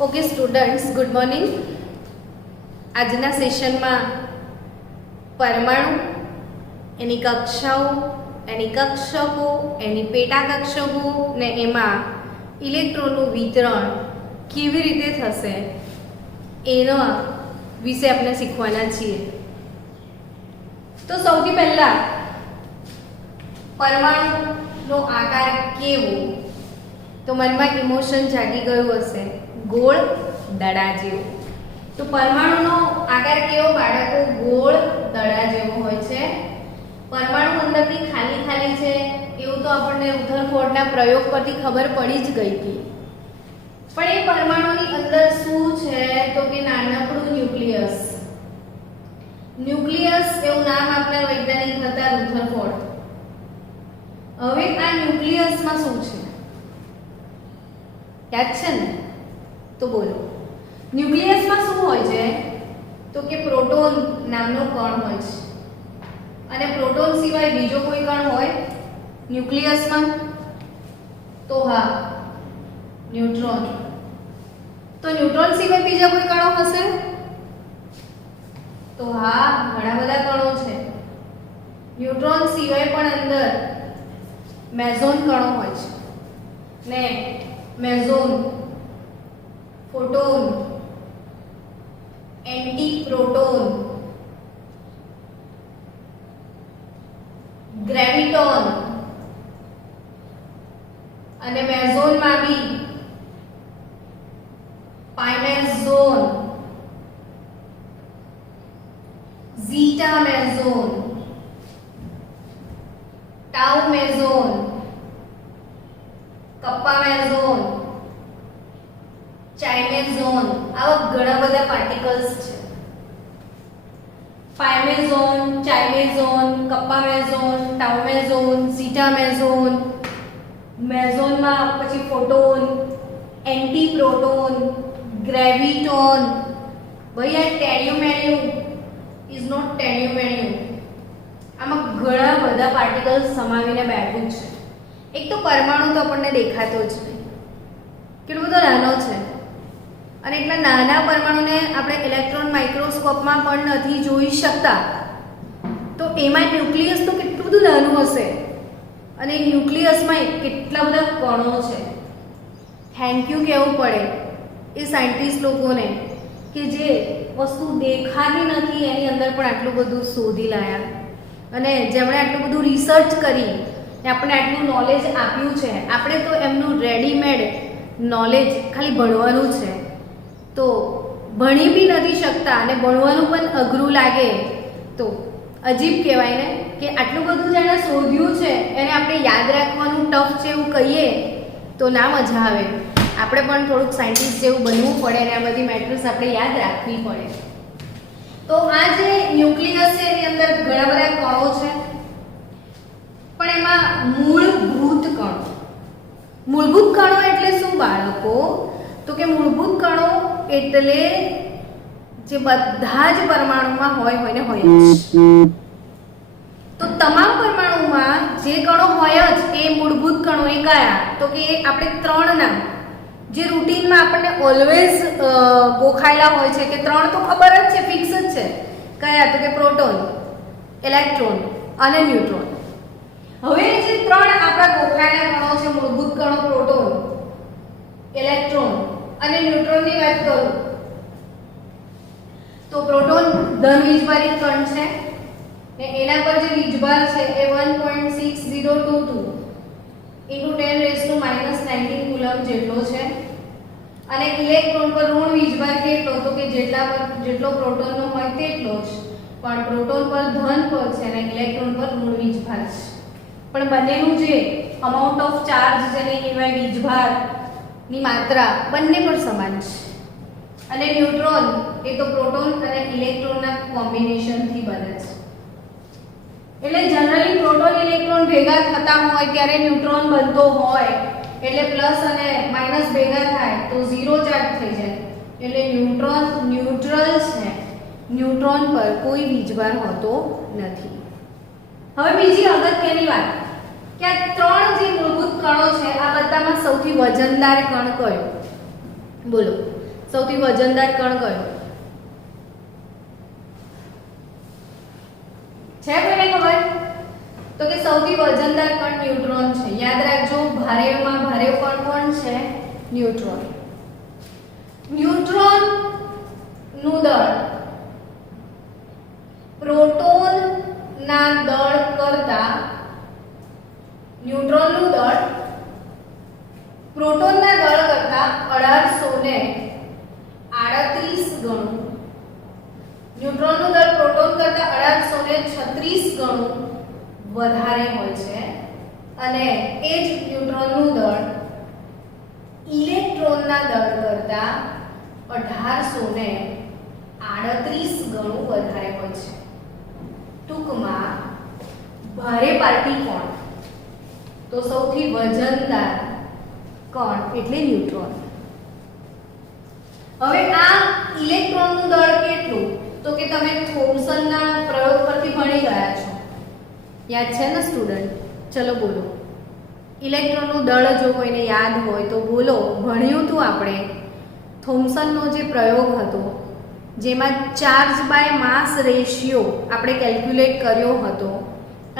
Okay students, good morning. આજના સેશનમાં પરમાણુ, એની કક્ષાઓ, એની કક્ષકો, એની પેટા કક્ષકો ને એમાં ઇલેક્ટ્રોનનું વિતરણ કેવી રીતે થશે એના વિશે આપણે શીખવાના છીએ. તો સૌથી પહેલા પરમાણુનો આકાર કેવો? તો મનમાં ઇમોશન જાગી ગયું હશે, ગોળ દડા જેવો. તો પરમાણુનો આકાર કેવો બાળકો? ગોળ દડા જેવો હોય છે. પરમાણુ અંદરથી ખાલી ખાલી છે એવું તો આપણને રુધરફોર્ડના પ્રયોગ પરથી ખબર પડી જ ગઈ હતી. પણ એ પરમાણુની અંદર શું છે? તો કે નાનકડું ન્યુક્લિયસ. ન્યુક્લિયસ એવું નામ આપનાર વૈજ્ઞાનિક હતા રુધરફોર્ડ. હવે આ ન્યુક્લિયસમાં શું છે યાદ છે ને? તો બોલો, ન્યુક્લિયસમાં શું હોય છે? તો કે પ્રોટોન નામનો કણ હોય છે. અને પ્રોટોન સિવાય બીજો કોઈ કણ હોય ન્યુક્લિયસમાં? તો હા, ન્યુટ્રોન. તો ન્યુટ્રોન સિવાય બીજા કોઈ કણો હશે? તો હા, ઘણા બધા કણો છે. ન્યુટ્રોન સિવાય પણ અંદર મેસોન કણો હોય છે ને. મેસોન, ફોટોન, એન્ટીપ્રોટોન, ગ્રેવિટોન અને મેસોનમાં બી પાઇમેઝોન, zeta MASON, tau MASON, kappa MASON, ચાઇમેઝોન, આવા ઘણા બધા પાર્ટિકલ્સ છે. પાઇમેઝોન, ચાઇમેઝોન, kappa MASON, tau MASON, zeta MASON, મેસોનમાં પછી ફોટોન, એન્ટીપ્રોટોન, ગ્રેવિટોન. ભાઈ આ ટેન્યુમેન્યુ ઇઝ નોટ ટેન્યુમેન્યુ. આમાં ઘણા બધા પાર્ટિકલ્સ સમાવીને બેઠું છે. એક તો પરમાણુ તો આપણને દેખાતો જ નહીં, કેટલો બધો નાનો છે. અને એટલા નાના પરમાણુને આપણે ઇલેક્ટ્રોન માઇક્રોસ્કોપમાં પણ નથી જોઈ શકતા. તો એમાં ન્યુક્લિયસ તો કેટલું બધું નાનું હશે. અને ન્યુક્લિયસમાં કેટલા બધા કણો છે. થેન્ક યુ કહેવું પડે એ સાયન્ટિસ્ટ લોકોને કે જે વસ્તુ દેખાતી નથી એની અંદર પણ આટલું બધું શોધી લાયા. અને જેમણે આટલું બધું રિસર્ચ કરી આપણને આટલું નોલેજ આપ્યું છે. આપણે તો એમનું રેડીમેડ નોલેજ ખાલી ભણવાનું છે. તો ભણી બી નથી શકતા અને ભણવાનું પણ અઘરું લાગે તો અજીબ કહેવાય ને કે આટલું બધું જેણે શોધ્યું છે એને આપણે યાદ રાખવાનું ટફ છે એવું કહીએ તો ના મજા આવે. આપણે પણ થોડુંક સાયન્ટિસ્ટ જેવું બનવું પડે અને આ બધી મેટર્સ આપણે યાદ રાખવી પડે. તો આ જે ન્યુક્લિયસ છે એની અંદર ઘણા બધા કણો છે. પણ એમાં મૂળભૂત કણો. મૂળભૂત કણો એટલે શું બાળકો? તો કે મૂળભૂત કણો એટલે જે બધા જ પરમાણુમાં હોય ને હોય જ. તો તમામ પરમાણુમાં જે કણો હોય જ એ મૂળભૂત કણો એ કયા? તો કે આપણે ત્રણ નામ જે રૂટીનમાં આપણને ઓલવેઝ ગોખાયેલા હોય છે કે ત્રણ તો ખબર જ છે, ફિક્સ જ છે. કયા? તો કે પ્રોટોન, ઇલેક્ટ્રોન અને ન્યુટ્રોન. હવે જે ત્રણ આપણા ગોખાયેલા કણો છે મૂળભૂત કણો, પ્રોટોન, ઇલેક્ટ્રોન અને ન્યુટ્રોનની વાત કરું તો પ્રોટોન ધન વીજભારિત કણ છે ને એના પર જે વીજભાર છે એ 1.6022 × 10⁻⁻19 કુલમ જેટલો છે. અને ઇલેક્ટ્રોન પર ઋણ વીજભાર કેટલો? તો કે જેટલો પ્રોટોનનો હોય તેટલો જ. પણ પ્રોટોન પર ધન પર છે અને ઇલેક્ટ્રોન પર ઋણ વીજભાર છે. પણ બંનેનું જે અમાઉન્ટ ઓફ ચાર્જ જેને કહેવાય વીજભારની માત્રા બંને પર સમાન છે. અને ન્યુટ્રોન એ તો પ્રોટોન અને ઇલેક્ટ્રોનના કોમ્બિનેશનથી બને છે. એટલે જનરલી પ્રોટોન ઇલેક્ટ્રોન ભેગા થતા હોય ત્યારે ન્યુટ્રોન બનતો હોય એટલે પ્લસ અને માઈનસ ભેગા થાય તો ઝીરો ચાર્જ થઈ જાય. એટલે ન્યુટ્રોન ન્યુટ્રલ છે. ન્યુટ્રોન પર કોઈ વીજભાર હોતો નથી. હવે બીજી અગત્યની વાત કે આ ત્રણ જે મૂળભૂત કણો છે આ બધામાં સૌથી વજનદાર કણ કયો? બોલો. સૌથી વજનદાર કણ કયો છે? કોઈને ખબર? તો કે સૌથી વજનદાર કણ ન્યુટ્રોન છે. યાદ રાખજો, ભારેમાં ભારે કણ કોણ છે? ન્યુટ્રોન. ન્યુટ્રોન નું દળ પ્રોટોન ના દળ કરતા ન્યુટ્રોનનું દળ પ્રોટોનના દળ કરતા 1838 ગણું, ન્યુટ્રોનનું દળ પ્રોટોન કરતા 1836 ગણું વધારે હોય છે અને એ જ ન્યુટ્રોનનું દળ ઇલેક્ટ્રોનના દળ કરતા 1838 ગણું વધારે હોય છે. ટૂંકમાં ભારે પાર્ટી કોણ? તો સૌથી વજનદાર કણ એટલે ન્યુટ્રોન. હવે આ ઇલેક્ટ્રોનનું દળ કેટલું? તો કે તમે થોમ્સનના પ્રયોગ પરથી ભણી ગયા છો, યાદ છે ને સ્ટુડન્ટ? ચલો બોલો, ઇલેક્ટ્રોનનું દળ જો કોઈને યાદ હોય તો બોલો. ભણ્યું હતું આપણે થોમ્સનનો જે પ્રયોગ હતો જેમાં ચાર્જ બાય માસ રેશિયો આપણે કેલ્ક્યુલેટ કર્યો હતો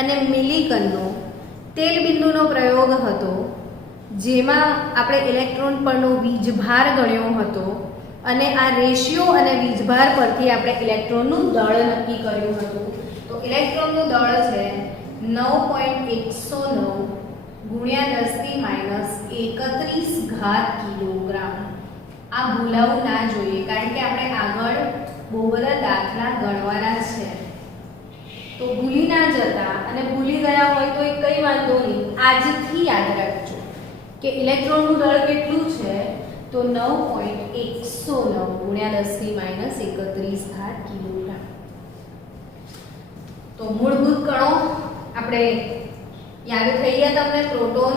અને મિલિકનનો તેલ બિંદુનો પ્રયોગ હતો જેમાં આપણે ઇલેક્ટ્રોન પરનો વીજભાર ગણ્યો હતો અને આ રેશિયો અને વીજભાર પરથી આપણે ઇલેક્ટ્રોનનું દળ નક્કી કર્યું હતું. તો ઇલેક્ટ્રોનનું દળ છે 9.109 ગુણ્યા 10⁻31 કિલોગ્રામ. આ ભૂલાવું ના જોઈએ કારણ કે આપણે આગળ બહુ બધા દાખલા ગણવાના છે, તો ભૂલી ના જતા. અને ભૂલી ગયા હોય તો એ કઈ વાંધો નહીં, આજથી યાદ રાખજો કે ઇલેક્ટ્રોનનું દળ કેટલું છે? તો 9.109 ગુણ્યા 10⁻31 કિલોગ્રામ. તો મૂળભૂત કણો આપણે યાદ થઈ ગયા તમને? Proton,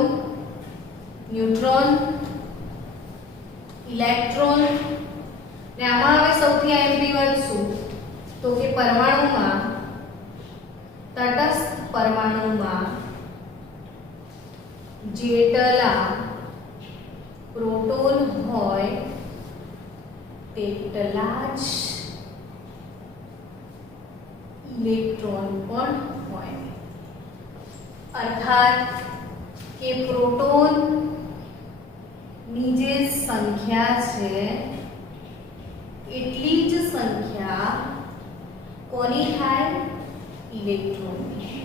neutron, electron. ને આમાં હવે સૌથી આઈએમપી શું? તો કે પરમાણુમાં, તટસ્થ પરમાણુમાં જેટલા પ્રોટોન હોય તેટલા જ ઇલેક્ટ્રોન પણ હોય. અર્થાત કે પ્રોટોન ની જે સંખ્યા છે એટલી જ સંખ્યા કોની થાય? ઇલેક્ટ્રોનની.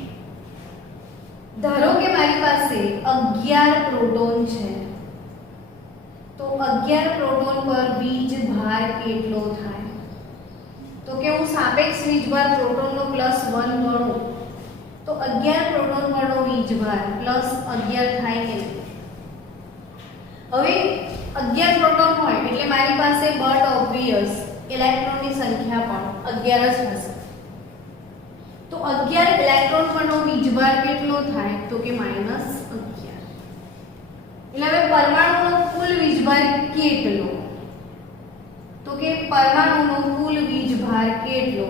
ધારો કે મારી પાસે 11 પ્રોટોન છે, તો 11 પ્રોટોન પર વીજભાર કેટલો થાય? તો કે હું સાપેક્ષ વીજભાર પ્રોટોનનો +1 ગણું તો 11 પ્રોટોન પરનો વીજભાર +11 થાય કે નહીં? હવે 11 પ્રોટોન હોય એટલે મારી પાસે બટ ઓબ્વિયસ ઇલેક્ટ્રોનની સંખ્યા પણ 11 જ હશે. તો 11 ઇલેક્ટ્રોન પરનો વીજભાર કેટલો થાય? તો કે -11. એટલે હવે પરમાણુનો કુલ વીજભાર કેટલો? તો કે પરમાણુનો કુલ વીજભાર કેટલો?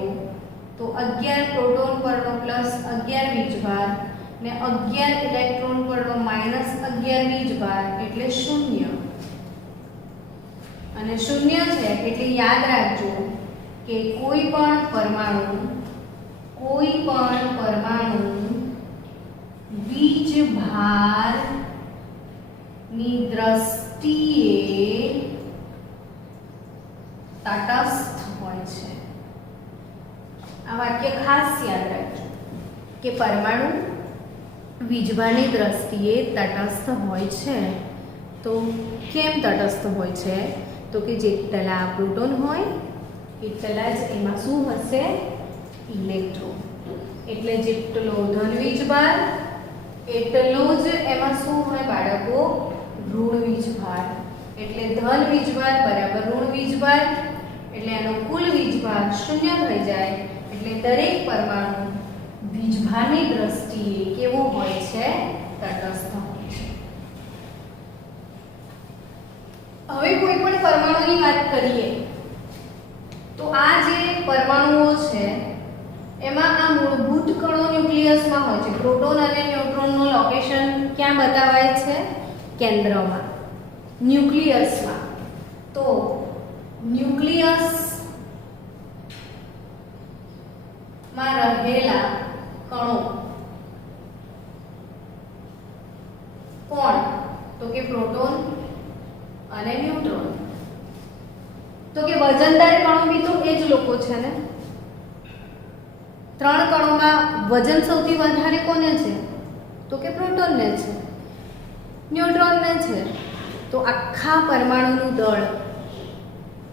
તો 11 પ્રોટોન પરનો +11 વીજભાર ને 11 ઇલેક્ટ્રોન પરનો -11 વીજભાર એટલે 0. અને 0 છે એટલે યાદ રાખજો કે કોઈ પણ પરમાણુ વીજભાર ની દ્રષ્ટિએ તટસ્થ હોય છે. આ વાક્ય ખાસ યાદ રાખજો કે પરમાણુ વીજભારની દ્રષ્ટિએ તટસ્થ હોય છે. તો કેમ તટસ્થ હોય છે? તો કે જેટલા પ્રોટોન હોય એટલા જ એમાં શું હશે? ઇલેક્ટ્રોન. એટલે જેટલો ધન વીજભાર એટલો જ એમાં શું હોય બાળકો? ઋણ વીજભાર. એટલે ધન વીજભાર બરાબર ઋણ વીજભાર એટલે એનો કુલ વીજભાર 0 થઈ જાય. એટલે દરેક પરમાણુ વીજભારની દ્રષ્ટિએ કેવો હોય છે? તટસ્થ હોય છે. હવે કોઈ પણ પરમાણુની વાત કરીએ તો આ જે પરમાણુઓ છે એમાં આ મૂળભૂત કણો ન્યુક્લિયસમાં હોય છે. પ્રોટોન અને ન્યુટ્રોનનું લોકેશન ક્યાં બતાવાય છે? કેન્દ્રમાં, ન્યુક્લિયસમાં. તો ન્યુક્લિયસ માં રહેલા કણો કોણ? તો કે પ્રોટોન અને ન્યુટ્રોન. તો કે વજનદાર કણો બી તો એ જ લોકો છે ને. 3 કણોમાં વજન સૌથી વધારે કોને છે? તો કે પ્રોટોનને છે, ન્યુટ્રોનને છે. તો આખા પરમાણુનું દળ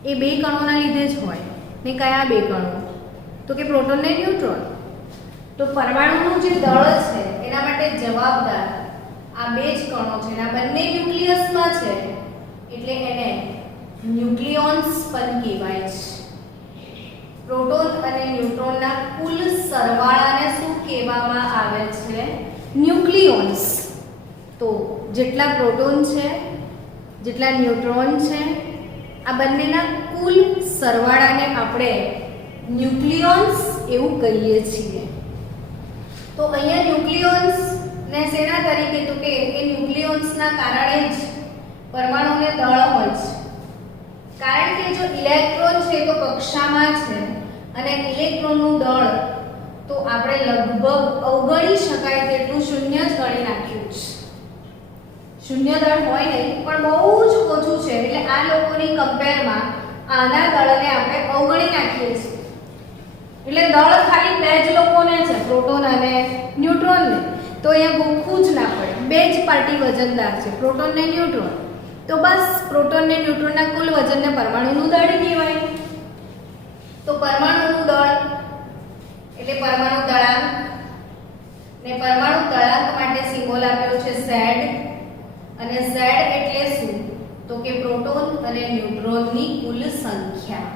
એ 2 કણોના લીધે જ હોય ને. કયા 2 કણો? તો કે પ્રોટોન ને ન્યુટ્રોન. તો પરમાણુનું જે દળ છે એના માટે જવાબદાર આ 2 જ કણો છે. આ બંને ન્યુક્લિયસમાં છે એટલે એને ન્યુક્લિયોન્સ પણ કહેવાય છે. પ્રોટોન અને ન્યુટ્રોનના કુલ સરવાળાને શું કહેવામાં આવે છે? ન્યુક્લિયોન્સ. તો જેટલા પ્રોટોન છે, જેટલા ન્યુટ્રોન છે, આ બંનેના કુલ સરવાળાને આપણે ન્યુક્લિયોન્સ એવું કહીએ છીએ. તો અહીંયા ન્યુક્લિયોન્સ ને શેના તરીકે? તો કે એ ન્યુક્લિયોન્સના કારણે જ પરમાણુને દળ હોય છે. કારણ કે જો ઇલેક્ટ્રોન છે તો કક્ષામાં છે અને ઇલેક્ટ્રોનનું દળ તો આપણે લગભગ અવગણી શકાય તેટલું શૂન્ય જ ગણી નાખ્યું છે. શૂન્ય દળ હોય નહીં પણ બહુ જ ઓછું છે. એટલે આ લોકોની કમ્પેરમાં આના દળને આપણે અવગણી નાખીએ છીએ. એટલે દળ ખાલી 2 જ લોકોને છે, પ્રોટોન અને ન્યુટ્રોનને. તો અહીંયા ગોખવું જ ના પડે. 2 જ પાર્ટી વજનદાર છે, પ્રોટોન ને ન્યુટ્રોન. તો બસ પ્રોટોન ને ન્યુટ્રોનના કુલ વજનને પરમાણુનું દળ કહેવાય. તો પરમાણુનું દળ એટલે પરમાણુ દળાંક, ને પરમાણુ દળાંક માટે સિમ્બોલ આપ્યો છે Z. અને Z એટલે શું? તો કે પ્રોટોન અને ન્યુટ્રોનની કુલ સંખ્યા.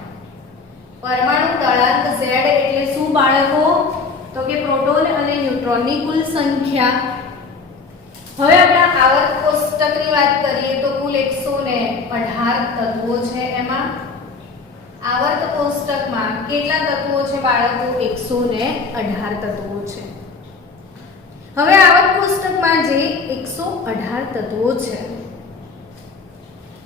પરમાણુ દળાંક Z એટલે શું બાળકો? તો કે પ્રોટોન અને ન્યુટ્રોનની કુલ સંખ્યા. હવે આપણે આવર્ત કોષ્ટકની વાત કરીએ તો કુલ 118 તત્વો છે. એમાં આવર્ત કોષ્ટકમાં કેટલા તત્વો છે બાળકો? 118 તત્વો છે. હવે આવર્ત કોષ્ટકમાં જે 118 તત્વો છે,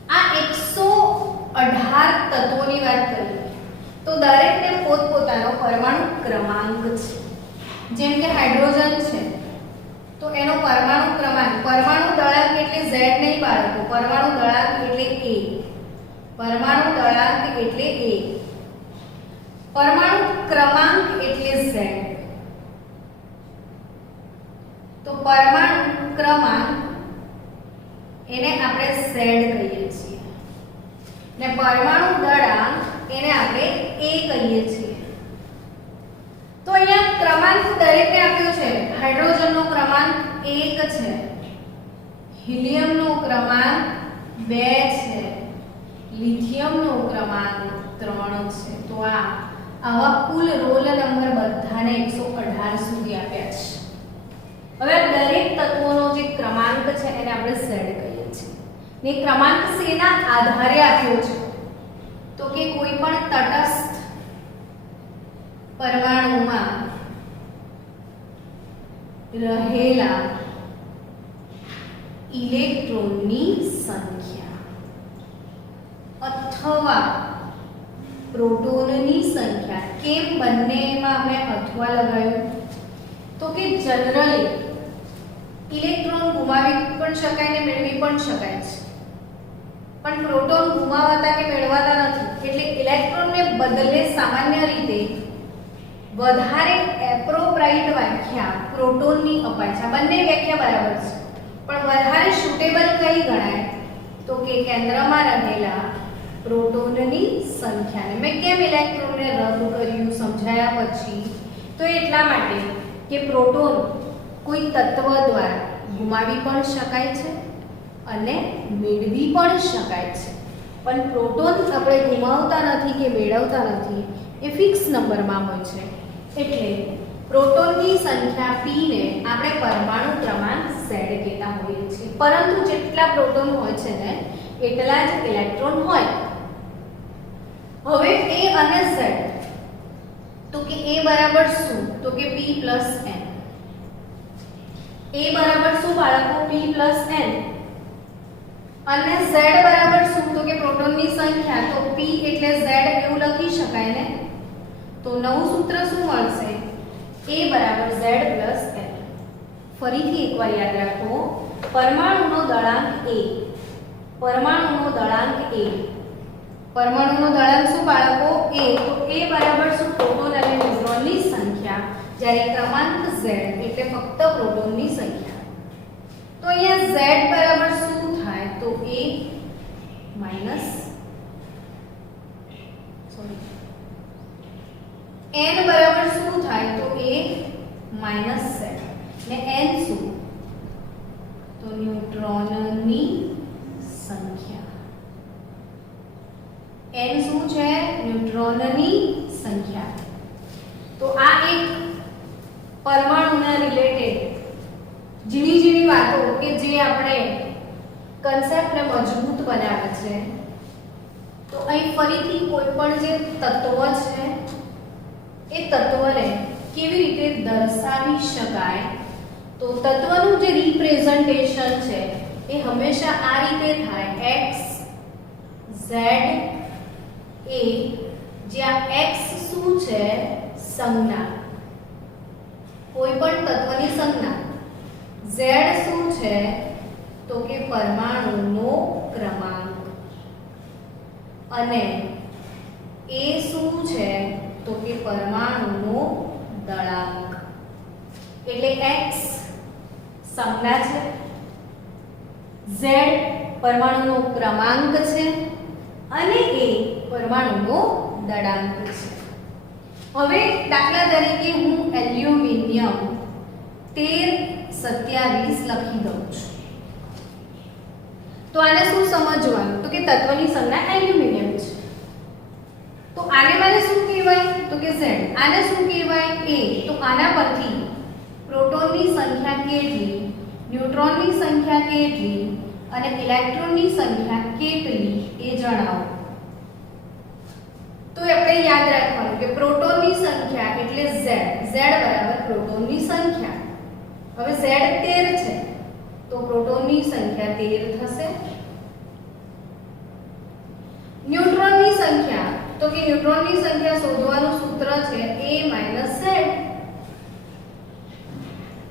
આ 118 તત્વોની વાત કરીએ તો દરેકને પોતપોતાનો પરમાણુ ક્રમાંક છે. જેમ કે હાઇડ્રોજન છે તો એનો પરમાણુ ક્રમાંક, પરમાણુ દળાંક એટલે Z નહીં બાળકો, પરમાણુ દળાંક એટલે A. પરમાણુ દળાંક એટલે A. પરમાણુ ક્રમાંક એટલે Z. તો પરમાણુ ક્રમાંક એને આપણે Z કહીએ છીએ ને પરમાણુ દળાંક એને આપણે A કહીએ છીએ. તો અહીંયા ક્રમાંક દરેકને આપ્યો છે. હાઇડ્રોજનનો ક્રમાંક 1 છે, હિલિયમનો ક્રમાંક 2 છે, લિથિયમનો ક્રમાંક 3 છે. તો આવા કુલ રોલ નંબર બધાને 118 સુધી આપ્યા છે. હવે દરેક તત્વોનો જે ક્રમાંક છે એને આપણે Z કહીએ છીએ. ને ક્રમાંક શેના આધારે આપ્યો છે? તો કે કોઈ પણ તટસ્થ પરમાણુમાં રહેલા ઇલેક્ટ્રોનની સંખ્યા અથવા પ્રોટોનની સંખ્યા. કેમ બંનેમાં આપણે અથવા લગાવ્યું? તો કે જનરલી ઇલેક્ટ્રોન ગુમાવી પણ શકાય ને મેળવી પણ શકાય છે, પણ પ્રોટોન ગુમાવાતા કે મેળવાતા નથી. એટલે ઇલેક્ટ્રોનને બદલે સામાન્ય રીતે વધારે એપ્રોપ્રાઇટ વ્યાખ્યા પ્રોટોનની અપાય છે. બંને વ્યાખ્યા બરાબર છે પણ વધારે સુટેબલ કઈ ગણાય? તો કે કેન્દ્રમાં રહેલા પ્રોટોનની સંખ્યાને. મેં કેમ ઇલેક્ટ્રોનને રદ કર્યું સમજાયા પછી? તો એટલા માટે કે પ્રોટોન કોઈ તત્વ દ્વારા ગુમાવી પણ શકાય છે અને મેળવી પણ શકાય છે, પણ પ્રોટોન આપણે ગુમાવતા નથી કે મેળવતા નથી. એ ફિક્સ નંબરમાં હોય છે. એટલે પ્રોટોનની સંખ્યા p ને આપણે પરમાણુ ક્રમાંક Z કહેતા હોઈએ છીએ. પરંતુ જેટલા પ્રોટોન હોય છે ને એટલા જ ઇલેક્ટ્રોન હોય. હવે A અને Z, તો કે A બરાબર શું? તો કે p n. A બરાબર શું બાળકો? p n. અને Z બરાબર શું? તો કે પ્રોટોનની સંખ્યા. તો p એટલે સૂત્ર શું મળશે? A બરાબર Z પ્લસ L. ફરીથી એકવાર યાદ રાખો, પરમાણુનો દળાંક A, પરમાણુનો દળાંક A, પરમાણુનો દળાંક શું બાળકો? A. તો A બરાબર શું? પ્રોટોન અને ન્યુટ્રોનની સંખ્યા, જ્યારે ક્રમાંક Z એટલે ફક્ત પ્રોટોનની સંખ્યા. તો અહીંયા Z બરાબર શું થાય? તો A માઈનસ n બરાબર શું થાય? તો A માઈનસ Z ને n શું? તો ન્યુટ્રોનની સંખ્યા. n શું છે? ન્યુટ્રોનની સંખ્યા. તો આ એક પરમાણુના રિલેટેડ ઝીણી ઝીણી વાતો કે જે આપણે કન્સેપ્ટને મજબૂત બનાવે છે. તો અહીં ફરીથી કોઈ પણ જે તત્વ છે એ તત્વને કેવી રીતે દર્શાવી શકાય? તો તત્વનું જે રિપ્રેઝન્ટેશન છે એ હંમેશા આ રીતે થાય, x z a, જ્યાં x શું છે? સંજ્ઞા, કોઈ પણ તત્વની સંજ્ઞા. z શું છે? તો કે પરમાણુનો ક્રમાંક. અને a શું છે? તો કે પરમાણુનો દળાંક. એટલે x સંજ્ઞા છે, z પરમાણુનો ક્રમાંક છે અને a પરમાણુનો દળાંક છે. હવે દાખલા તરીકે હું એલ્યુમિનિયમ 1327 લખી દઉં છું. તો આને શું સમજવાનું? તો કે તત્વની સંજ્ઞા એલ્યુમિનિયમ છે. તો આને મારે શું કહેવાય? તો કે Z. આને શું કહેવાય? A. તો આના પરથી પ્રોટોનની સંખ્યા કેટલી, ન્યુટ્રોનની સંખ્યા કેટલી અને ઇલેક્ટ્રોનની સંખ્યા કેટલી એ જણાવો. તો આપણે યાદ રાખવાનું કે પ્રોટોનની સંખ્યા એટલે Z. Z બરાબર પ્રોટોનની સંખ્યા. હવે Z 13 છે તો પ્રોટોનની સંખ્યા 13 થશે. ન્યુટ્રોનની સંખ્યા, તો કે ન્યુટ્રોનની સંખ્યા શોધવાનું સૂત્ર છે A Z.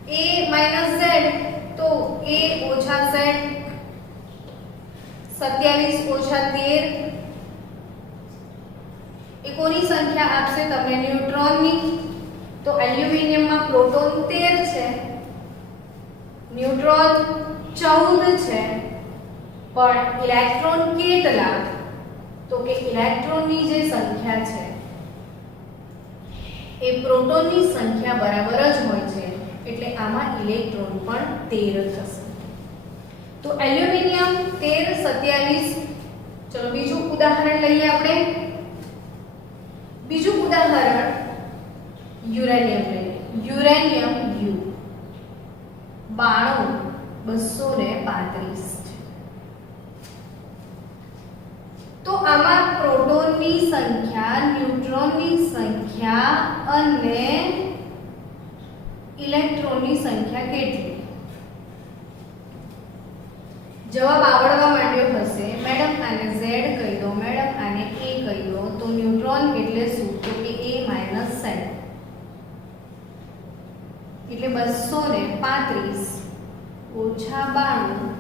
A Z તો A ઓછા Z 27 ઓછા 13 એ કોની સંખ્યા આપશે તમને? ન્યુટ્રોનની. તો એલ્યુમિનિયમમાં પ્રોટોન 13 છે, ન્યુટ્રોન 14 છે, પણ ઇલેક્ટ્રોન કેટલા? તો કે ઇલેક્ટ્રોનની જે સંખ્યા છે એ પ્રોટોનની સંખ્યા બરાબર જ હોય છે, એટલે આમાં ઇલેક્ટ્રોન પણ 13 થશે. તો એલ્યુમિનિયમ 13 27. ચલો બીજું ઉદાહરણ લઈએ આપણે. બીજું ઉદાહરણ યુરેનિયમ લઈએ. યુરેનિયમ U 92 છે. તો આમાં પ્રોટોનની સંખ્યા, ન્યુટ્રોનની સંખ્યા અને ઇલેક્ટ્રોનની સંખ્યા કેટલી? જવાબ આવડવા માંડ્યો હશે. મેડમ આને Z કહી દો, મેડમ આને A કહી દો. તો ન્યુટ્રોન એટલે શું? તો કે A Z. એટલે 235 ઓછા 92.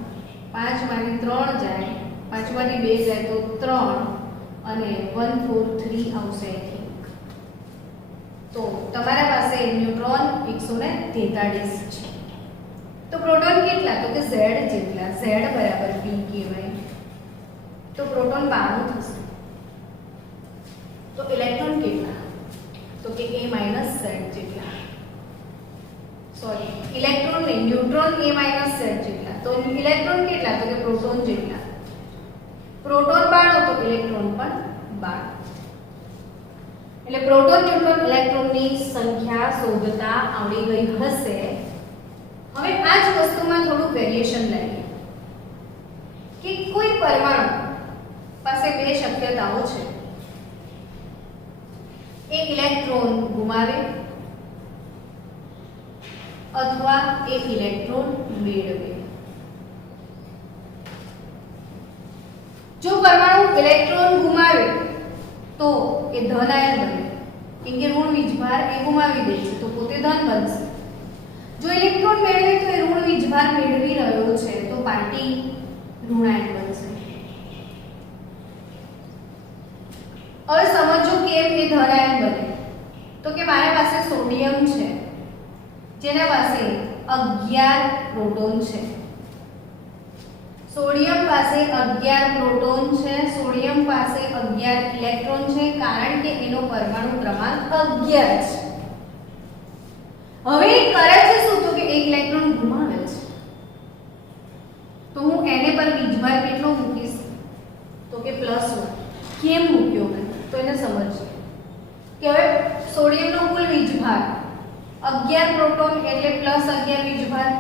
5 માંથી 3 જાય, 5 માંથી 2 જાય તો 3 અને 143 આવશે. તો તમારા પાસે ન્યુટ્રોન 143 છે. તો પ્રોટોન કેટલા? તો કે Z જેટલા. Z બરાબર P કહેવાય. તો પ્રોટોન 92 થશે. તો ઇલેક્ટ્રોન કેટલા? તો કે A Z જેટલા. સોરી, ઇલેક્ટ્રોન નહીં, ન્યુટ્રોન A Z જેટલા. તો ઇલેક્ટ્રોન કેટલા? તો કે પ્રોટોન જેટલા. પ્રોટોન 92 તો ઇલેક્ટ્રોન પણ 92. એટલે પ્રોટોન, ન્યુટ્રોન, ઇલેક્ટ્રોનની સંખ્યા શોધતા આવડી ગઈ હશે. હવે આ જ વસ્તુમાં થોડું વેરિએશન લઈએ કે કોઈ પરમાણુ પાસે બે શક્યતાઓ છે. એક ઇલેક્ટ્રોન ગુમાવે અથવા એક ઇલેક્ટ્રોન મેળવે. જો પરમાણુ ઇલેક્ટ્રોન ગુમાવે તો એ ધન આયન બને કેમ કે ઋણ વીજભાર એ ગુમાવી દે છે તો પોતે ધન બનશે. જો ઇલેક્ટ્રોન મેળવે તો એ ઋણ વીજભાર મેળવી રહ્યો છે તો પાર્ટી ઋણાયન બનશે. હવે સમજો કેમ એ ધનાયન બને. તો કે મારી પાસે સોડિયમ છે જેના પાસે 11 પ્રોટોન છે. સોડિયમ પાસે 11 પ્રોટોન છે, સોડિયમ પાસે 11 ઇલેક્ટ્રોન છે કારણ કે એનો પરમાણુ ક્રમાંક 11 છે. હવે કરે છે શું તો કે એક ઇલેક્ટ્રોન ગુમાવે છે. તો હું એને પર વીજભાર કેટલો મૂકીશ તો કે +1. કેમ મૂક્યો મેં તો એને સમજીએ કે હવે સોડિયમનો કુલ વીજભાર 11 પ્રોટોન એટલે +11 વીજભાર,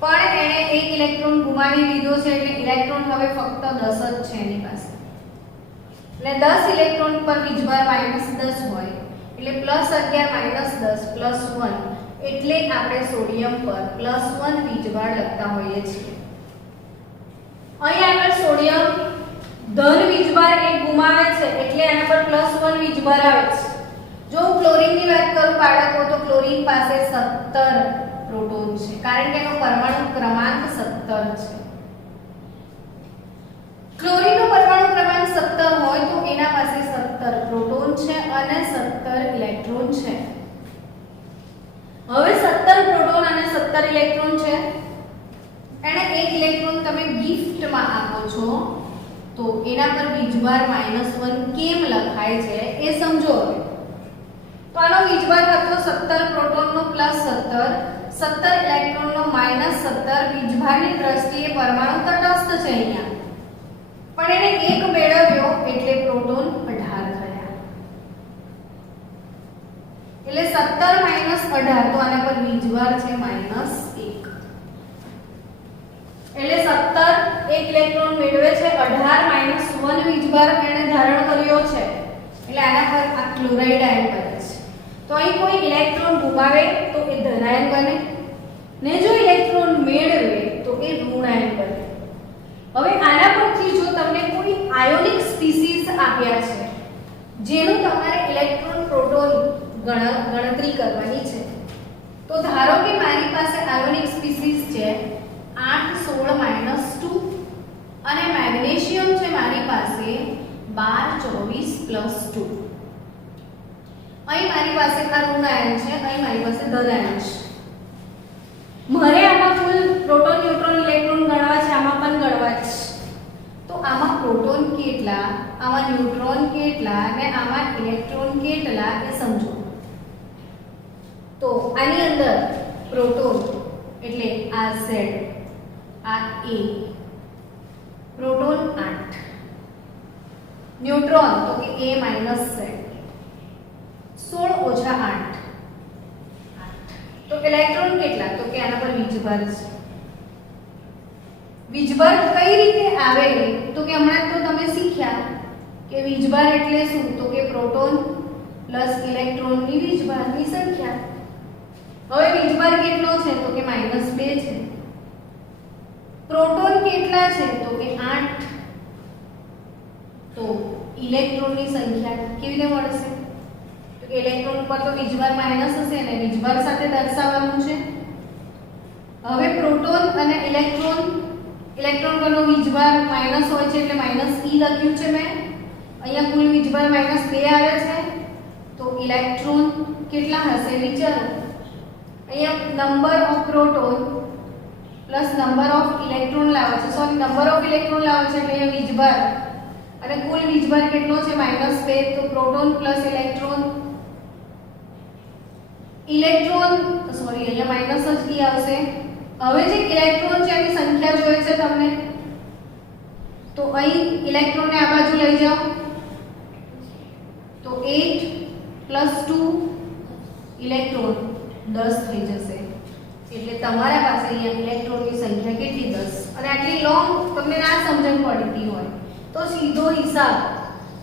પણ એણે એક ઇલેક્ટ્રોન ગુમાવી દીધો છે એટલે ઇલેક્ટ્રોન હવે ફક્ત 10 જ છે એની પાસે. એટલે 10 ઇલેક્ટ્રોન પર વીજભાર -10 હોય એટલે +11 - 10 +1 એટલે આપણે સોડિયમ પર +1 વીજભાર લખતા હોઈએ છીએ. અહીં આગળ સોડિયમ ધન વીજભાર એક ગુમાવે છે એટલે એના પર +1 વીજભાર આવે છે. જો હું ક્લોરીનની વાત કરું બાળકો તો ક્લોરીન પાસે 17 પ્રોટોન છે કારણ કે એનો પરમાણુ ક્રમાંક 17 છે. ક્લોરીનનો પરમાણુ ક્રમાંક 17 હોય તો એના પાસે 17 પ્રોટોન છે અને 17 ઇલેક્ટ્રોન છે. હવે 17 પ્રોટોન અને 17 ઇલેક્ટ્રોન છે, એને એક ઇલેક્ટ્રોન તમે ગિફ્ટમાં આપો છો તો એના પર વીજભાર -1 કેમ લખાય છે એ સમજો. હવે તો આનો વીજભાર હતો 17 પ્રોટોનનો +17 ઇલેક્ટ્રોનનો -17. વીજભારની દ્રષ્ટિએ પરમાણુ તટસ્થ છે અહીંયા, પણ એને એક મેળવ્યો એટલે પ્રોટોન 18 થયા. એટલે 17 - 18 તો આના પર વીજભાર છે -1. એટલે 17 એક ઇલેક્ટ્રોન મેળવે છે, 18 - 1 વીજભાર એને ધારણ કર્યો છે એટલે આના પર આ ક્લોરાઇડ આયન બને છે. તો અહીં કોઈ ઇલેક્ટ્રોન ગુમાવે તો એ ધનાયન બને ને જો ઇલેક્ટ્રોન મેળવે તો એ ઋણાયન બને. હવે આના પરથી જો તમને કોઈ આયોનિક સ્પીસીઝ આપ્યા છે જેનું તમારે ઇલેક્ટ્રોન પ્રોટોન ગણતરી કરવાની છે તો ધારો કે મારી પાસે આયોનિક સ્પીસીઝ છે 8 16 -2 અને મેગ્નેશિયમ છે મારી પાસે 12 24 +2. અહીં મારી પાસે આ ઋણાયન છે, અહીં મારી પાસે ધનાયન છે. મારે આમાં કુલ પ્રોટોન ન્યુટ્રોન ઇલેક્ટ્રોન ગણવા છે, આમાં પણ ગણવા છે. તો આમાં પ્રોટોન કેટલા, આમાં ન્યુટ્રોન કેટલા અને આમાં ઇલેક્ટ્રોન કેટલા એ સમજો. તો આની અંદર પ્રોટોન એટલે આ Z, આ A, પ્રોટોન 8, ન્યુટ્રોન તો કે A - Z, 16 - 8. તો ઇલેક્ટ્રોન કેટલા તો કે આના પર વીજભાર છે. વીજભાર કઈ રીતે આવે તો કે હમણાં તો તમે શીખ્યા કે વીજભાર એટલે શું તો કે પ્રોટોન પ્લસ ઇલેક્ટ્રોનની વીજભારની સંખ્યા. હવે વીજભાર કેટલો છે તો કે -2 છે. પ્રોટોન કેટલા છે તો કે 8. તો ઇલેક્ટ્રોનની સંખ્યા કેવી રીતે મળશે તો કે ઇલેક્ટ્રોન પર તો વીજભાર માઈનસ હશે ને વીજભાર સાથે દર્શાવવાનું છે. હવે પ્રોટોન અને ઇલેક્ટ્રોન પરનો વીજભાર માઈનસ હોય છે એટલે -e લખ્યું છે મેં. અહીંયા કુલ વીજભાર -2 આવે છે તો ઇલેક્ટ્રોન કેટલા હશે વિચારો. અહીંયા number of proton plus number of electron લાવે છે, સોરી નંબર ઓફ ઇલેક્ટ્રોન લાવે છે એટલે અહીંયા વીજભાર અને કુલ વીજભાર કેટલો છે -2. તો પ્રોટોન પ્લસ ઇલેક્ટ્રોન સોરી અહીંયા માઈનસ જ ઈ આવશે. હવે જે ઇલેક્ટ્રોન છે એની સંખ્યા જોઈએ છે તમને તો અહીં ઇલેક્ટ્રોનને આ બાજુ લઈ જાઓ તો 8 + 2 ઇલેક્ટ્રોન 10 થઈ જશે. એટલે તમારા પાસે અહીંયા ઇલેક્ટ્રોનની સંખ્યા કેટલી 10. અને આટલી લોંગ તમને ના સમજણ પડતી હોય તો સીધો હિસાબ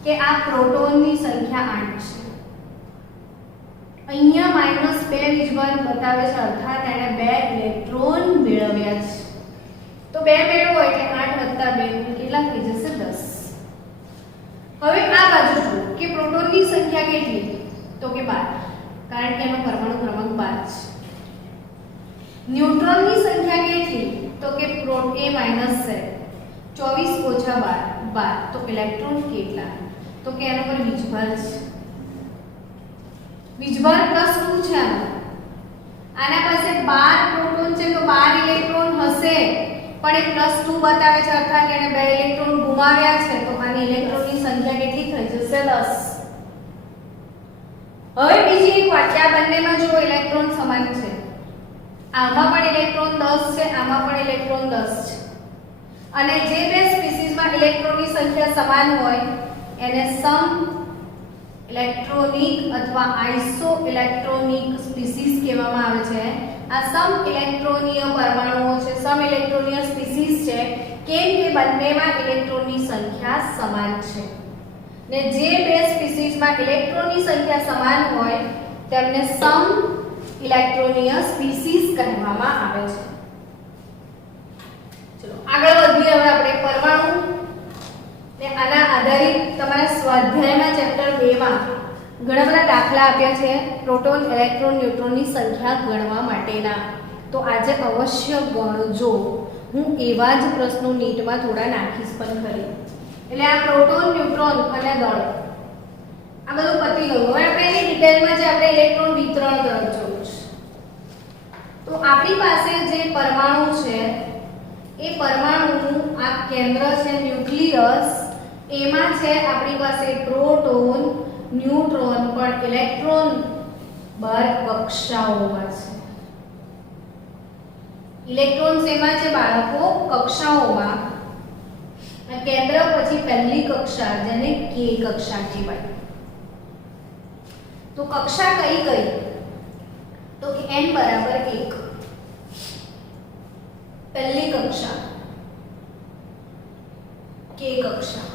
કે આ પ્રોટોનની સંખ્યા 8 છે. અહીંયા -2 વીજભાર બતાવે છે અર્થાત એને 2 ઇલેક્ટ્રોન મેળવ્યા છે. તો 2 મેળવો એટલે 8 + 2 કેટલા થઈ જશે 10. હવે આ બાજુ જુઓ કે પ્રોટોનની સંખ્યા કેટલી તો કે 12, કારણ કે એમાં પરમાણુ ક્રમાંક 12 છે. ન્યુટ્રોનની સંખ્યા કેટલી? તો કે A-Z, 24 ઓછા 12. તો ઇલેક્ટ્રોન કેટલા? તો કે એનો પર વીજભાર છે. વીજભાર +2 છે. આના પાસે 12 પ્રોટોન છે તો 12 ઇલેક્ટ્રોન હશે, પણ એ +2 બતાવે છે, અર્થાત એને 2 ઇલેક્ટ્રોન ગુમાવ્યા છે. તો આની ઇલેક્ટ્રોનની સંખ્યા કેટલી થઈ જશે? 10. હવે બીજી એક વાત, આ બંનેમાં જો ઇલેક્ટ્રોન સમાન છે, આમાં પણ ઇલેક્ટ્રોન 10 છે, આમાં પણ ઇલેક્ટ્રોન 10 છે, અને જે બે સ્પીસીઝમાં ઇલેક્ટ્રોનની સંખ્યા સમાન હોય એને સમ ઇલેક્ટ્રોનિક અથવા આઇસો ઇલેક્ટ્રોનિક સ્પીસીઝ કહેવામાં આવે છે. આ સમ ઇલેક્ટ્રોનીય પરમાણુઓ છે, સમ ઇલેક્ટ્રોનીય સ્પીસીઝ છે, કેમ કે બંનેમાં ઇલેક્ટ્રોનની સંખ્યા સમાન છે. ને જે બે સ્પીસીઝમાં ઇલેક્ટ્રોનની સંખ્યા સમાન હોય તેમને સમ ઇલેક્ટ્રોનીય સ્પીસીઝ કહેવામાં આવે છે. ચલો આગળ વધીએ. હવે આપણે પરમાણુ ને આના આધારિત તમારા સ્વાધ્યાયમાં ચેપ્ટર 2 માં ઘણા બધા દાખલા આપ્યા છે પ્રોટોન, ઇલેક્ટ્રોન, ન્યુટ્રોનની સંખ્યા ગણવા માટેના. તો આજે અવશ્ય ગણજો. હું એવા જ પ્રશ્નો નીટમાં થોડા નાખીશ પણ ખરી. એટલે આ પ્રોટોન, ન્યુટ્રોન અને દળ આ બધું પતી ગયું. હવે આપણે એની ડિટેલમાં જે આપણે ઇલેક્ટ્રોન વિતરણ તરફ જોયું છે. તો આપણી પાસે જે પરમાણુ છે એ પરમાણુનું આ કેન્દ્ર છે, ન્યુક્લિયસ, એમાં છે આપણી પાસે પ્રોટોન, ન્યુટ્રોન, પણ ઇલેક્ટ્રોન 12 કક્ષાઓમાં છે. ઇલેક્ટ્રોન શેમાં છે બાળકો? કક્ષાઓમાં. કેન્દ્ર પછી પહેલી કક્ષા જેને K કક્ષા કહેવાય. તો કક્ષા કઈ કઈ? તો કે n = 1 પહેલી કક્ષા, K કક્ષા.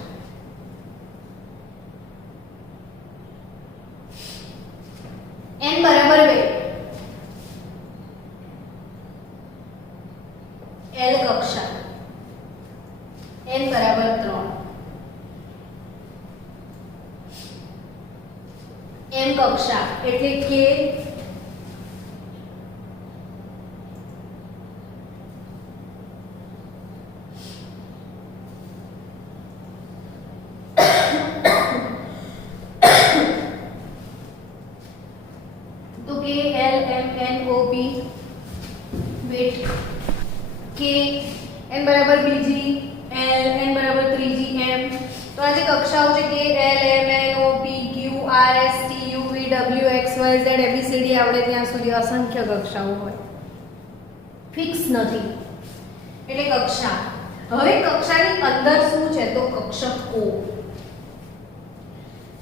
n = 2 L કક્ષા, n = 3 M કક્ષા એટલે કે LMNOP વેટ K n બરાબર બીજી L n બરાબર ત્રીજી M. તો આ જે કક્ષાઓ છે K L M N O P Q R S T U V W X Y Z ABCD આવડે ત્યાં સુધી અસંખ્ય કક્ષાઓ હોય, ફિક્સ નથી. એટલે કક્ષા. હવે કક્ષાની અંદર શું છે? તો કક્ષકો.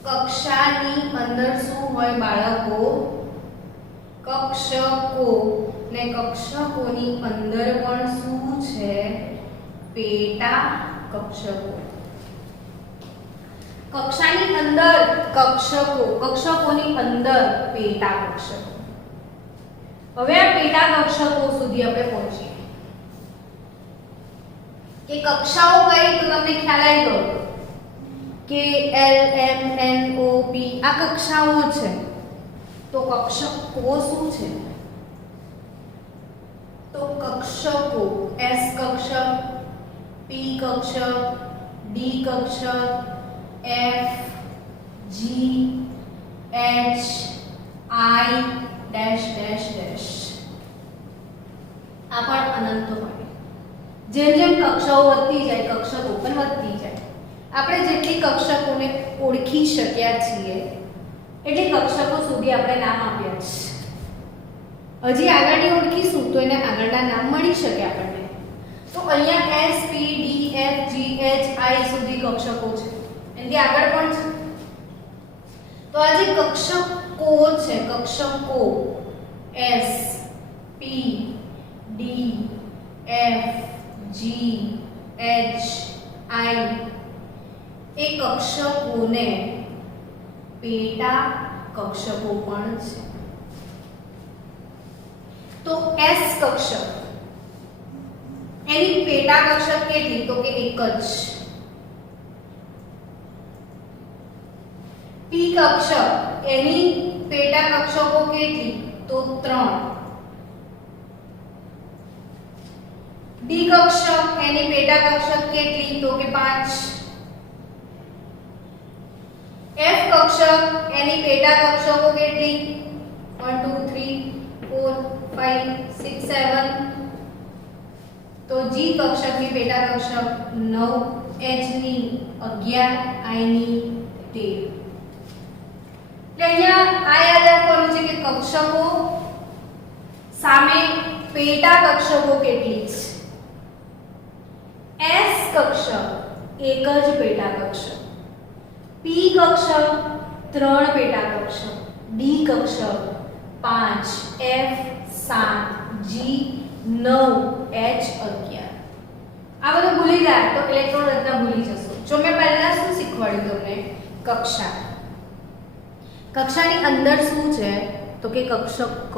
કક્ષાની અંદર શું હોય બાળકો? કક્ષકો. ને કક્ષકોની અંદર પણ શું છે? પેટા કક્ષકો. કક્ષાની અંદર કક્ષકો, કક્ષકોની અંદર પેટા કક્ષકો. હવે આ પેટા કક્ષકો સુધી આપણે પહોંચીએ કે કક્ષાઓ કઈ, તો તમને ખ્યાલ આવી ગયો કે L M N O P આ કક્ષાઓ છે. તો કક્ષકો શું છે? તો કક્ષકો S કક્ષક, P કક્ષક, D કક્ષક, F G H I dash dash dash. આ પણ અનંત હોય. જેમ જેમ કક્ષાઓ વધતી જાય કક્ષકો પણ વધતી જાય. આપણે જેટલી કક્ષકોને ઓળખી શક્યા છીએ એટલે કક્ષકો સુધી આપણે નામ આપ્યા છે. હજી આગળની ઓળખીશું તો એને આગળના નામ મળી શકે આપણને. તો અહીંયા S P D F G H I સુધી કક્ષકો છે. એનાથી આગળ પણ છે. તો આ જે કક્ષકો છે, કક્ષકો S P D F G H I એ કક્ષકોને પેટા કક્ષકો પણ છે. તો S કક્ષક એની પેટા કક્ષક કેટલી? તો કે એક જ. P કક્ષક એની પેટા કક્ષકો કેટલી? તો 3. ડી કક્ષક એની પેટા કક્ષક કેટલી? તો કે 5. એફ કક્ષક એની પેટા કક્ષકો કેટલી? 1 2 3 4 5 6 7. તો જી કક્ષકની પેટા કક્ષક 9, એચ ની 11, આઈ ની 13. એટલે અહીંયા આ યાદ રાખવાનું છે કે કક્ષકો સામે પેટા કક્ષકો કેટલી છે. એસ કક્ષક એક જ પેટા કક્ષક, પી કક્ષક 3 પેટા કક્ષક, ડી કક્ષક 5, એફ 7, જી 9, એચ 11. આ બધું ભૂલી જાય તો ઇલેક્ટ્રોન રચના ભૂલી જશો. જો મેં પહેલા શું શીખવાડ્યું તમને? કક્ષા. કક્ષાની અંદર શું છે? તો કે કક્ષક ક.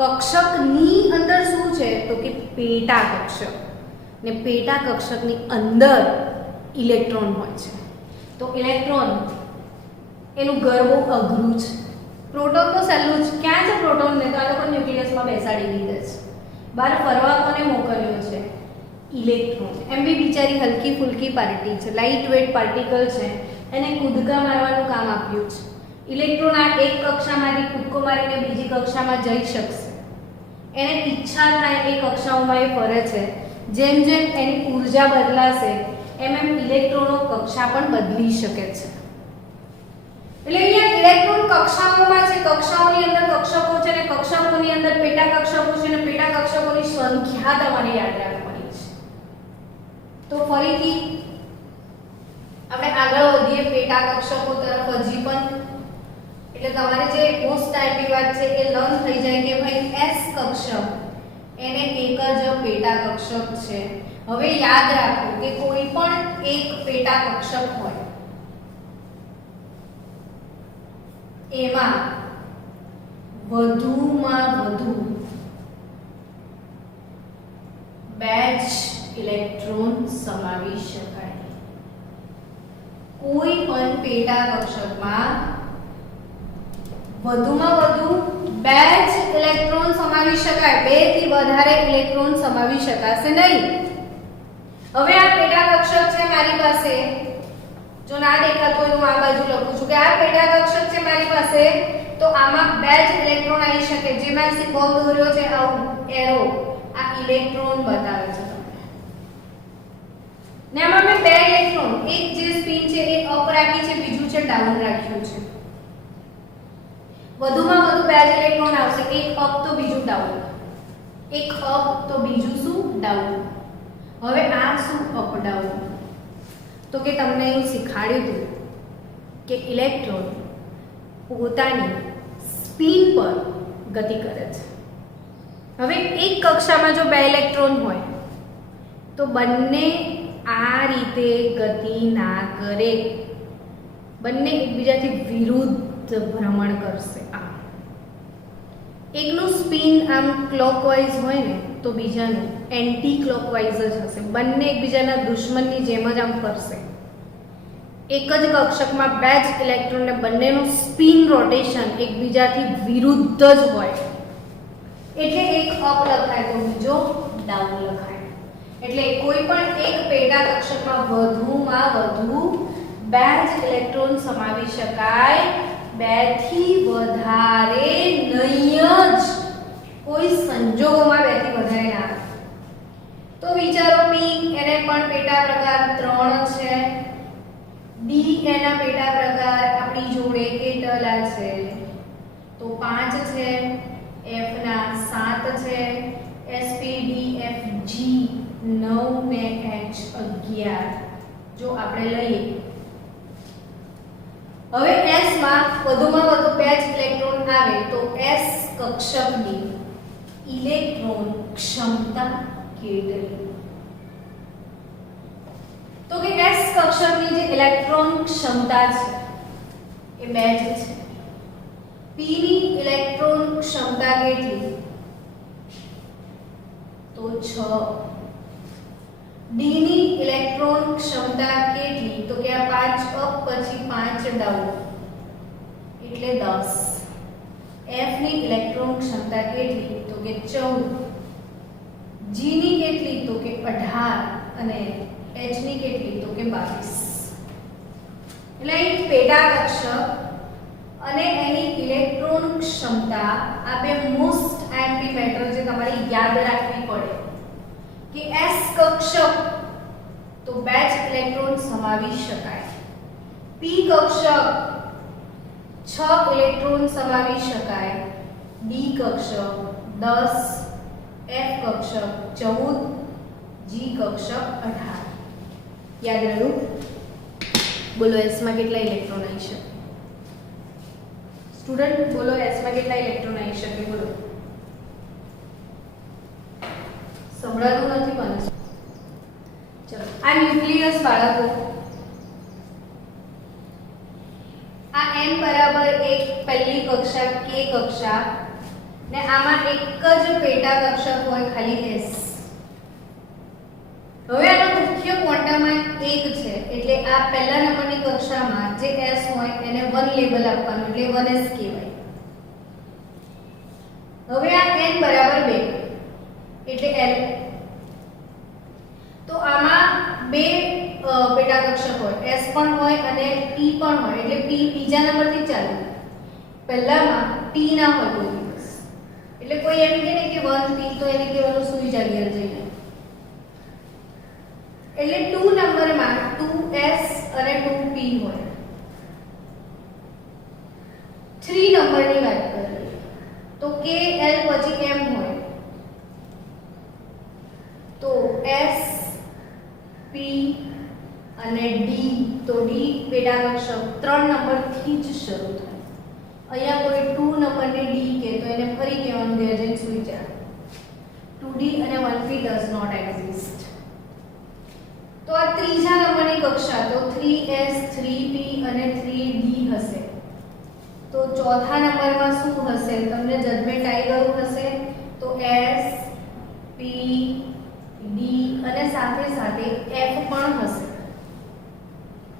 કક્ષકની અંદર શું છે? તો કે પેટા કક્ષક. ને પેટા કક્ષકની અંદર ઇલેક્ટ્રોન હોય છે. તો ઇલેક્ટ્રોન એનું ઘર બહુ અઘરું છે. પ્રોટોન તો સહેલું જ. ક્યાં છે પ્રોટોન? ને તો આ લોકો ન્યુક્લિયસમાં બેસાડી દીધા છે. બહાર ફરવા કોને મોકલ્યો છે? ઇલેક્ટ્રોન. એમ બી બિચારી હલકી ફુલકી પાર્ટી છે, લાઇટ વેટ પાર્ટિકલ છે, એને કૂદકા મારવાનું કામ આપ્યું છે. ઇલેક્ટ્રોન આ એક કક્ષામાંથી કૂદકો મારીને બીજી કક્ષામાં જઈ શકશે. એને ઈચ્છા થાય એ કક્ષાઓમાં એ ફરે છે. જેમ જેમ એની ઊર્જા બદલાશે એમ એમ ઇલેક્ટ્રોનો કક્ષા પણ બદલી શકે છે. એટલે અહીંયા ઇલેક્ટ્રોન કક્ષાઓમાં છે, કક્ષાઓની અંદર કક્ષકો છે, અને કક્ષકોની અંદર પેટા કક્ષકો છે, અને પેટા કક્ષકોની સંખ્યા તમારે યાદ રાખવાની છે. તો ફરીથી આપણે આગળ વધીએ પેટા કક્ષકો તરફ. હજી પણ એટલે તમારે જે મોસ્ટ ટાઈપની વાત છે એ લર્ન થઈ જાય કે ભાઈ એસ કક્ષક એને એક જ પેટા કક્ષક છે. હવે યાદ રાખો કે કોઈ પણ એક પેટા કક્ષક હોય એમાં વધુમાં વધુ 2 જ ઇલેક્ટ્રોન સમાવી શકાય. કોઈ પણ પેટા કક્ષકમાં વધુમાં વધુ 2 જ ઇલેક્ટ્રોન સમાવી શકાય. 2 થી વધારે ઇલેક્ટ્રોન સમાવી શકાશે નહીં. હવે આ પેટા કક્ષક છે મારી પાસે, જો ના દેખાતો હોય હું આ બાજુ લખું છું કે આ પેટા કક્ષક છે મારી પાસે, તો આમાં 2 જ ઇલેક્ટ્રોન આવી શકે. જેમાં સિમ્બોલ દોર્યો છે આવું એરો, આ ઇલેક્ટ્રોન બતાવે છે તમને. ને આમાં મેં 2 ઇલેક્ટ્રોન, એક જે સ્પિન છે એ અપ રાખી છે, બીજું છે ડાઉન રાખ્યું છે. વધુમાં વધુ 2 જ ઇલેક્ટ્રોન આવશે, એક અપ તો બીજું ડાઉન, એક અપ તો બીજું શું? ડાઉન. હવે આ શું અપ ડાઉન? તો કે તમને એવું શીખવાડ્યું હતું કે ઇલેક્ટ્રોન પોતાની સ્પિન પર ગતિ કરે છે. હવે એક કક્ષામાં જો 2 ઇલેક્ટ્રોન હોય તો બંને આ રીતે ગતિ ના કરે, બંને એકબીજાથી વિરુદ્ધ ભ્રમણ કરશે. આ એકનું સ્પિન આમ ક્લોકવાઇઝ હોય ને તો બીજાનું એન્ટી ક્લોકવાઇઝ જ હશે. બંને એકબીજાના દુશ્મનની જેમ જ આમ ફરશે. એક જ કક્ષકમાં 2 જ ઇલેક્ટ્રોન ને બંનેનું સ્પિન રોટેશન એકબીજાથી વિરુદ્ધ જ હોય એટલે એક અપ લખાય તો બીજો ડાઉન લખાય. એટલે કોઈ પણ એક પેટા કક્ષકમાં વધુમાં વધુ 2 જ ઇલેક્ટ્રોન સમાવી શકાય, 2 થી વધારે નહીં જ. કોઈ સંજોગોમાં 2 થી વધારે ના. તો વિચારો પી એને પણ પેટા પ્રકાર 3 છે, ડી એના પેટા પ્રકાર આપણી જોડે કેટલા છે? તો 5 છે, એફ ના 7 છે, એસપીડી એફજી 9 ને એચ 11 જો આપણે લઈએ. હવે એસ માં વધુમાં વધુ 2 જ ઇલેક્ટ્રોન આવે તો એસ કક્ષકની ઇલેક્ટ્રોન ક્ષમતા કેટલી? તો કે એસ કક્ષકની જે ઇલેક્ટ્રોન ક્ષમતા છે એ 2 જ છે. પી ની ઇલેક્ટ્રોન ક્ષમતા કેટલી? તો 6. ડી ની ઇલેક્ટ્રોન ક્ષમતા કેટલી? તો કે આ 5 અપ પછી 5 ડાઉન એટલે 10. F ની ઇલેક્ટ્રોન ક્ષમતા કેટલી? તો કે 14. G ની કેટલી? તો કે 18 અને H ની કેટલી? તો કે 22. એટલે અહીં પેટા કક્ષક અને એની ઇલેક્ટ્રોન ક્ષમતા આ બે મોસ્ટ એમ્પી મેટર જે તમારે યાદ રાખવી પડે કે S કક્ષક તો 2 જ ઇલેક્ટ્રોન સમાવી શકાય, P કક્ષક 6 ઇલેક્ટ્રોન સમાવી શકાય, D કક્ષક 10, F કક્ષક 14, G કક્ષક 18. યાદ રહ્યું? બોલો S માં કેટલા ઇલેક્ટ્રોન આવી શકે? સ્ટુડન્ટ બોલો S માં કેટલા ઇલેક્ટ્રોન આવી શકે? બોલો. સંભળાતું નથી મને. ચલો આ ન્યુક્લિયસ બાળકો, આ n બરાબર 1 પહેલી કક્ષા K કક્ષા ને આમાં એક જ પેટા કક્ષક હોય ખાલી S. હવે આનો મુખ્ય ક્વોન્ટમ 1 છે એટલે આ પહેલા નંબરની કક્ષામાં જે S હોય એને 1 લેબલ આપવાનું એટલે 1s કહેવાય. હવે આ n બરાબર 2 એટલે L. તો આમાં બે પેટા કક્ષક હોય, S પણ હોય અને P પણ હોય એટલે P બીજા નંબરથી ચાલે. પહેલામાં P ના હોય કોઈ દિવસ. એટલે કોઈ એમ કહે ને કે 1P તો એને કહેવાનું સુઈ જાગ્યા જઈને. એટલે 2 નંબરમાં 2S અને 2P હોય. 3 નંબરની વાત કરીએ તો KL પછી M હોય. તો S P અને D, તો D પેટા કક્ષક 3 નંબરથી જ શરૂ થાય. અહીંયા કોઈ 2 નંબરને D કે તો એને ફરી કહેવાનું કે જઈને સુઈ જા. 2D અને 1P does not exist. તો આ ત્રીજા નંબરની કક્ષા તો 3S 3P અને 3D હશે. તો ચોથા નંબરમાં શું હશે? તમને જજમેન્ટ આવી ગયું હશે. તો S P D અને સાથે સાથે F પણ હશે.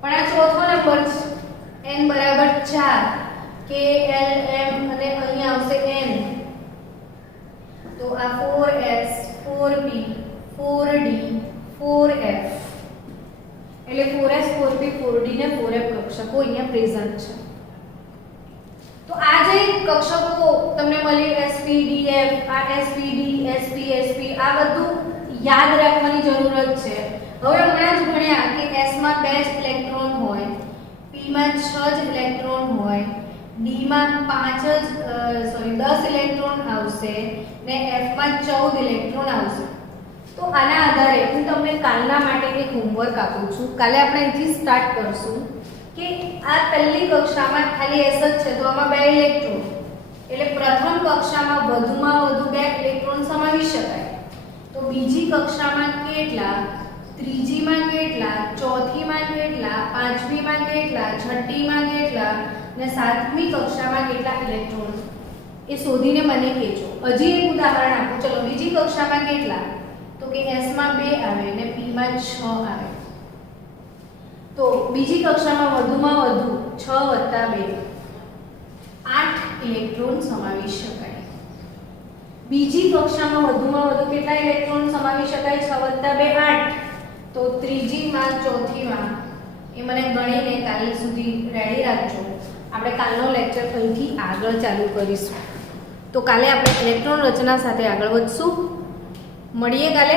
પણ આ ચોથો નંબર છે. n બરાબર 4 K L M અને અહીં આવશે n. તો આ 4S 4P 4D 4F એટલે 4S 4P 4D ને 4F કક્ષકો અહીંયા પ્રેઝન્ટ છે. તો આ જે કક્ષકો તમને મળ્યું SPDF, આ SPD SP SP આ બધું યાદ રાખવાની જરૂરત છે. હવે હમણાં જ ભણ્યા કે S માં 2 જ ઇલેક્ટ્રોન હોય, P માં 6 જ ઇલેક્ટ્રોન હોય, D માં 10 ઇલેક્ટ્રોન આવશે ને F માં 14 ઇલેક્ટ્રોન આવશે. તો આના આધારે હું તમને કાલના માટે એક હોમવર્ક આપું છું. કાલે આપણે અહીંથી સ્ટાર્ટ કરશું કે આ પહેલી કક્ષામાં ખાલી S જ છે તો આમાં 2 ઇલેક્ટ્રોન એટલે પ્રથમ કક્ષામાં વધુમાં વધુ 2 ઇલેક્ટ્રોન સમાવી શકાય. તો બીજી કક્ષામાં કેટલા, ત્રીજીમાં કેટલા, ચોથીમાં કેટલા, પાંચમીમાં કેટલા, છઠ્ઠીમાં કેટલા ને સાતમી કક્ષામાં કેટલા ઇલેક્ટ્રોન એ શોધીને મને કહેજો. હજી એક ઉદાહરણ આપું. ચલો બીજી કક્ષામાં કેટલા? તો કે S માં 2 આવે ને P માં 6 આવે. તો બીજી કક્ષામાં વધુમાં વધુ 6 + 2 8 ઇલેક્ટ્રોન સમાવી શકાય. બીજી કક્ષામાં વધુમાં વધુ કેટલા ઇલેક્ટ્રોન સમાવી શકાય? 6 + 2 8. તો ત્રીજીમાં ચોથીમાં એ મને ગણીને કાલ સુધી રેડી રાખજો. આપણે કાલનો લેક્ચર અહીંથી આગળ ચાલુ કરીશું. તો કાલે આપણે ઇલેક્ટ્રોન રચના સાથે આગળ વધશું. મળીએ કાલે.